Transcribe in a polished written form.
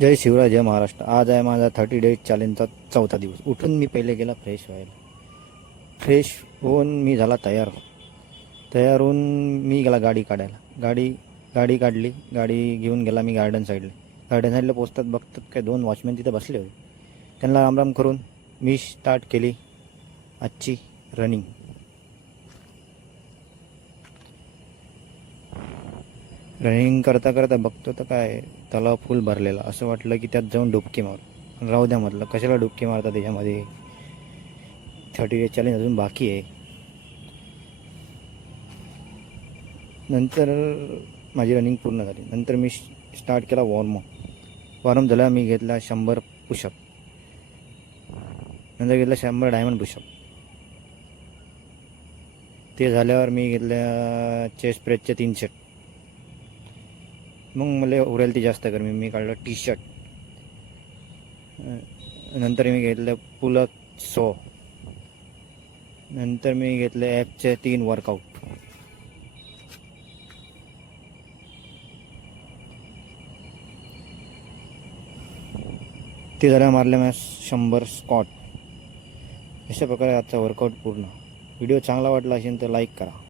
जय शिवराय, जय महाराष्ट्र. आज आहे माझा 30 डेज चॅलेंजचा चौथा दिवस. उठून मी पहिले गेला फ्रेश व्हायला. फ्रेश होऊन मी झाला तयार. तयार होऊन मी गेला गाडी काढायला. गाडी काढली. गाडी घेऊन गेला मी गार्डन साईडला. गार्डन साईडला पोचतात बघतात काय 2 वॉचमॅन तिथे बसले होते. त्यांना रामराम करून मी स्टार्ट केली आजची रनिंग. रनिंग करता करता बघतो तर काय तलाव फुल भरलेला. असं वाटलं की त्यात जाऊन डुबकी मारू. राहू द्या म्हटलं, कशाला डुबकी मारता त्याच्यामध्ये. 30 डेज चॅलेंज अजून बाकी आहे. नंतर माझी रनिंग पूर्ण झाली. नंतर मी स्टार्ट केला वॉर्मअप झाला. मी घेतला 100 पुशअप. नंतर घेतला 100 डायमंड पुशअप. ते झाल्यावर मी घेतल्या चेस्ट प्रेसचे 3 सेट. मग मला उरेल ती जास्त गरमी मी काढलं टी शर्ट. नंतर मी घेतलं पुलअप 100. नंतर मी घेतले ॲपचे 3 वर्कआउट. ते झाल्या मारल्या मी 100 स्क्वॉट. अशा प्रकारे आजचा वर्कआउट पूर्ण. व्हिडिओ चांगला वाटला असेल तर लाईक करा.